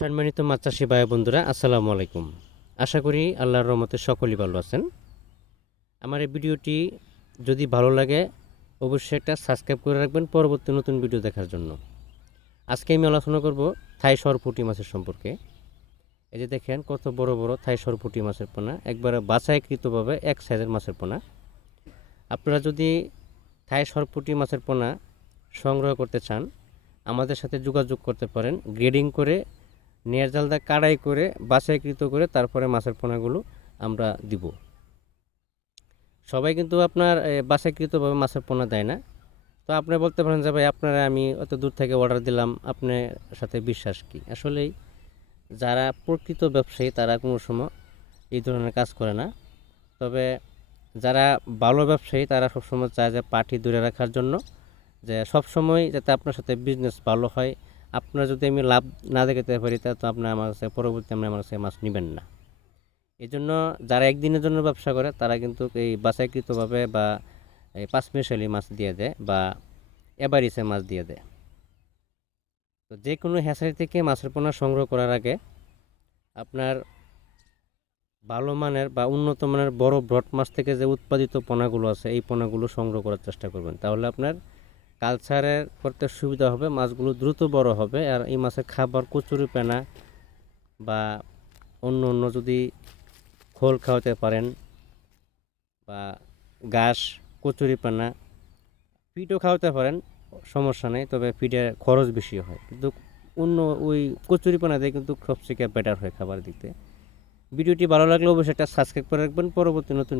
সম্মানিত মাছ ভাই বন্ধুরা, আসসালামু আলাইকুম। আশা করি আল্লাহর রহমতে সকলেই ভালো আছেন। আমার এই ভিডিওটি যদি ভালো লাগে, অবশ্যই একটা সাবস্ক্রাইব করে রাখবেন পরবর্তী নতুন ভিডিও দেখার জন্য। আজকে আমি আলোচনা করব থাই সরপুটি মাছের সম্পর্কে। এই যে দেখেন, কত বড় বড় থাই সরপুটি মাছের পোনা, একবারে বাছাইকৃতভাবে এক সাইজের মাছের পোনা। আপনারা যদি থাই সরপুটি মাছের পোনা সংগ্রহ করতে চান, আমাদের সাথে যোগাযোগ করতে পারেন। গ্রেডিং করে নেয়ার জালদা কাড়াই করে, বাছাইকৃত করে তারপরে মাছের পোনাগুলো আমরা দিব। সবাই কিন্তু আপনার বাছাইকৃতভাবে মাছের পোনা দেয় না। তো আপনি বলতে পারেন যে, ভাই, আপনারা আমি অত দূর থেকে অর্ডার দিলাম, আপনার সাথে বিশ্বাস কি? আসলেই যারা প্রকৃত ব্যবসায়ী, তারা কোনো সময় এই ধরনের কাজ করে না। তবে যারা ভালো ব্যবসায়ী, তারা সবসময় চায় যে পার্টি দূরে রাখার জন্য, যে, সবসময় যাতে আপনার সাথে বিজনেস ভালো হয় আপনার যদি আমি লাভ না দেখাতে পারি, তা তো আপনার আমার কাছে, পরবর্তী আপনি আমার কাছে মাছ নেবেন না। এই জন্য যারা একদিনের জন্য ব্যবসা করে, তারা কিন্তু এই বাছাইকৃতভাবে বা এই পাঁচ মিশালি মাছ দিয়ে দেয় বা এবারিসে মাছ দিয়ে দেয়। তো যে কোনো হ্যাচারি থেকে মাছের পোনা সংগ্রহ করার আগে আপনার ভালো মানের বা উন্নত মানের বড় ব্রড মাছ থেকে যে উৎপাদিত পোনাগুলো আছে, এই পোনাগুলো সংগ্রহ করার চেষ্টা করবেন। তাহলে আপনার কালচারের করতে সুবিধা হবে, মাছগুলো দ্রুত বড় হবে। আর এই মাছের খাবার কচুরি পেনা বা অন্য অন্য যদি খোল খাওয়াতে পারেন বা ঘাস, কচুরি পানা ফিডও খাওয়াতে পারেন, সমস্যা নেই, তবে ফিডের খরচ বেশি হয়। কিন্তু অন্য ওই কচুরি পানা দিয়ে কিন্তু সবথেকে বেটার হয় খাবার দিতে। ভিডিওটি ভালো লাগলে অবশ্যই একটা সাবস্ক্রাইব করে রাখবেন। পরবর্তী নতুন